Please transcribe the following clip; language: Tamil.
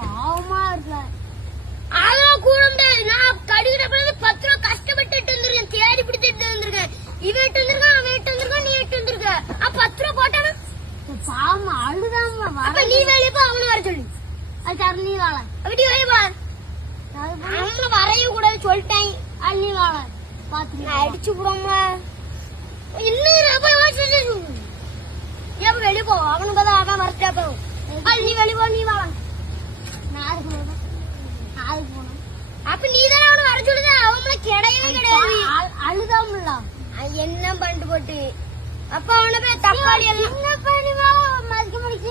பாவமா இருக்கல. அதெல்லாம் கூட முடியாது. நான் கடிக்கிட்ட 10 ரூபா கஷ்டப்பட்டு வந்துருக்கேன், தேடி பிடிச்சிட்டு வந்திருக்கேன். இவன் எட்டு வந்திருக்கான், அவன் எட்டு வந்திருக்கான், நீ எட்டு வந்திருக்க. 10 ரூபா போட்டானா பாவமா அழுதாம. அப்ப நீ வெளியே போ, அவனு வர சொல்லு. அது சரி, நீ வாழ அப்படி வெளியே போ. அவங்கள வரைய கூடாது சொல்லிட்டேன். அது நீ வாழ பாத்து அடிச்சு விடுவாங்க. இன்னும் வெளியே போ, அவனுக்கு தான் அவன் வரட்டா போகும். அது நீ வெளியே போ, நீ வாழ. நான் போனேன். அப்ப நீதானே அவனு வர சொல்லுத. அவங்கள கிடையவே கிடையாது. அழுதாமல என்ன பண்ணிட்டு போட்டு. அப்ப அவனை போய் தக்காளி எல்லாம் மதிக்க முடிச்சு